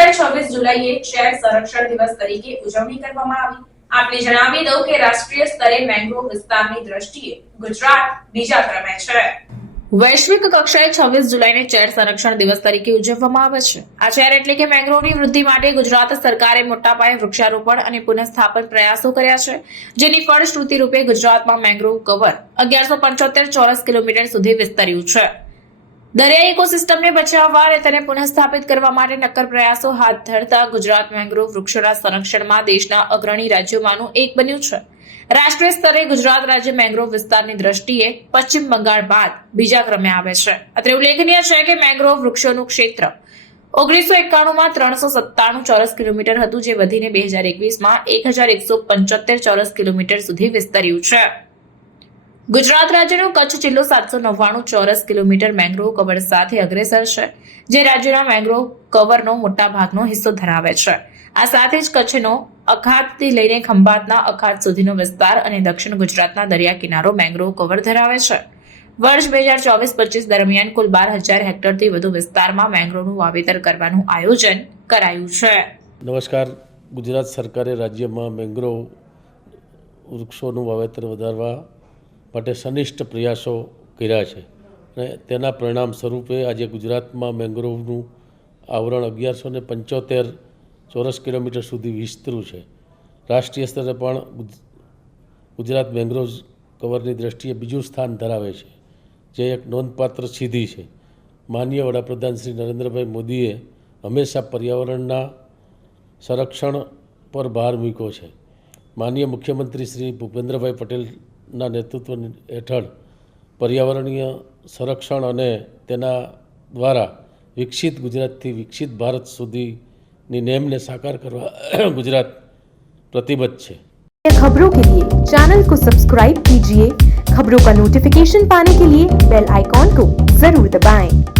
શહેર 26 જુલાઈએ શહેર સંરક્ષણ દિવસ તરીકે ઉજવણી કરવામાં આવી। આપને જણાવી દઉં કે રાષ્ટ્રીય સ્તરે મેંગ્રોવ વિસ્તારની દ્રષ્ટિએ ગુજરાત બીજા ક્રમે છે। વૈશ્વિક કક્ષાએ 26 જુલાઈને શહેર સંરક્ષણ દિવસ તરીકે ઉજવવામાં આવે છે। આ શહેર એટલે કે મેંગ્રોવની વૃદ્ધિ માટે ગુજરાત સરકારે મોટા પાયે વૃક્ષારોપણ અને પુનઃસ્થાપન પ્રયાસો કર્યા છે, જેની ફળશ્રુતિ રૂપે ગુજરાતમાં મેંગ્રોવ કવર 1175 ચોરસ કિલોમીટર સુધી વિસ્તર્યું છે। દરિયાઈ ઇકોસિસ્ટમને બચાવવા અને તેને પુનઃસ્થાપિત કરવા માટે નક્કર પ્રયાસો હાથ ધરતા ગુજરાત મેંગ્રોવ વૃક્ષોના સંરક્ષણમાં દેશના અગ્રણી રાજ્યોમાંનું એક બન્યું છે। રાષ્ટ્રીય સ્તરે ગુજરાત રાજ્ય મેંગ્રોવ વિસ્તારની દ્રષ્ટિએ પશ્ચિમ બંગાળ બાદ બીજા ક્રમે આવે છે। અત્રે ઉલ્લેખનીય છે કે મેંગ્રોવ વૃક્ષોનું ક્ષેત્ર 1991માં 397 ચોરસ કિલોમીટર હતું, જે વધીને 2021માં 1175 ચોરસ કિલોમીટર સુધી વિસ્તર્યું છે। ગુજરાત રાજ્યનો કચ્છ જિલ્લો 799 ચોરસ કિલોમીટર મેંગ્રોવ કવર સાથે અગ્રેસર છે, જે રાજ્યના મેંગ્રોવ કવરનો મોટા ભાગનો હિસ્સો ધરાવે છે। આ સાથે જ કચ્છનો અખાતથી લઈને ખંભાતના અખાત સુધીનો વિસ્તાર અને દક્ષિણ ગુજરાતના દરિયા કિનારો મેંગ્રોવ કવર ધરાવે છે। વર્ષ 2024-25 દરમિયાન કુલ 12,000 હેક્ટરથી વધુ વિસ્તારમાં મેંગ્રોવનું વાવેતર કરવાનું આયોજન કરાયું છે। નમસ્કાર। ગુજરાત સરકારે રાજ્યમાં મેંગ્રોવ વૃક્ષોનું વાવેતર વધારવા માટે સનિષ્ઠ પ્રયાસો કર્યા છે અને તેના પરિણામ સ્વરૂપે આજે ગુજરાતમાં મેંગ્રોવનું આવરણ 1175 ચોરસ કિલોમીટર સુધી વિસ્તર્યું છે। રાષ્ટ્રીય સ્તરે પણ ગુજરાત મેંગ્રોવ કવરની દ્રષ્ટિએ બીજું સ્થાન ધરાવે છે, જે એક નોંધપાત્ર સિદ્ધિ છે। માનનીય વડાપ્રધાન શ્રી નરેન્દ્રભાઈ મોદીએ હંમેશા પર્યાવરણના સંરક્ષણ પર ભાર મૂક્યો છે। માનનીય મુખ્યમંત્રી શ્રી ભૂપેન્દ્રભાઈ પટેલના નેતૃત્વ હેઠળ પર્યાવરણીય સંરક્ષણ અને તેના દ્વારા વિકસિત ગુજરાતથી વિકસિત ભારત સુધીની નેમને સાકાર કરવા गुजरात प्रतिबद्ध है। खबरों के लिए चैनल को सब्सक्राइब कीजिए। खबरों का नोटिफिकेशन पाने के लिए बेल आइकॉन को जरूर दबाएं।